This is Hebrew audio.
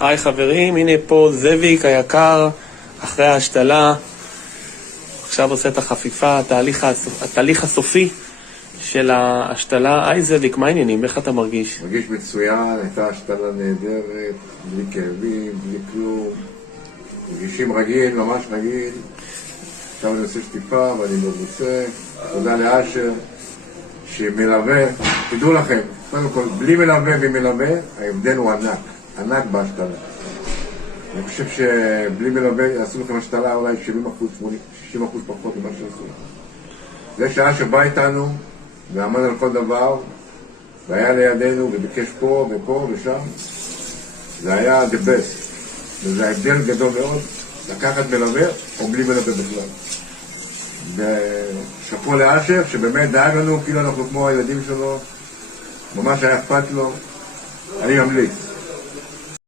היי חברים, הנה פה זאביק היקר, אחרי ההשתלה. עכשיו עושה את החפיפה, התהליך הסופי של ההשתלה. היי זאביק, מה העניינים? איך אתה מרגיש? מרגיש מצוין, הייתה השתלה נהדרת, בלי כאבים, בלי כלום. מרגישים רגיל, ממש רגיל. עכשיו אני עושה שטיפה ואני מרוצה. תודה לאשר שמלווה. תדעו לכם, קודם כל, בלי מלווה ומלווה, ההבדל הוא ענק. ענק בהשתלה. אני חושב שבלי מלווה יעשו לכם השתלה אולי 60% פחות ממה שעשו. זה שעה שבא איתנו ועמד על כל דבר והיה לידינו וביקש פה ופה ושם, זה היה the best. וזה ההבדל גדול מאוד לקחת מלווה או בלי מלווה בכלל. ושפו לאשר שבאמת דאג לנו כאילו אנחנו כמו הילדים שלו, ממש היה אכפת לו. אני ממליץ.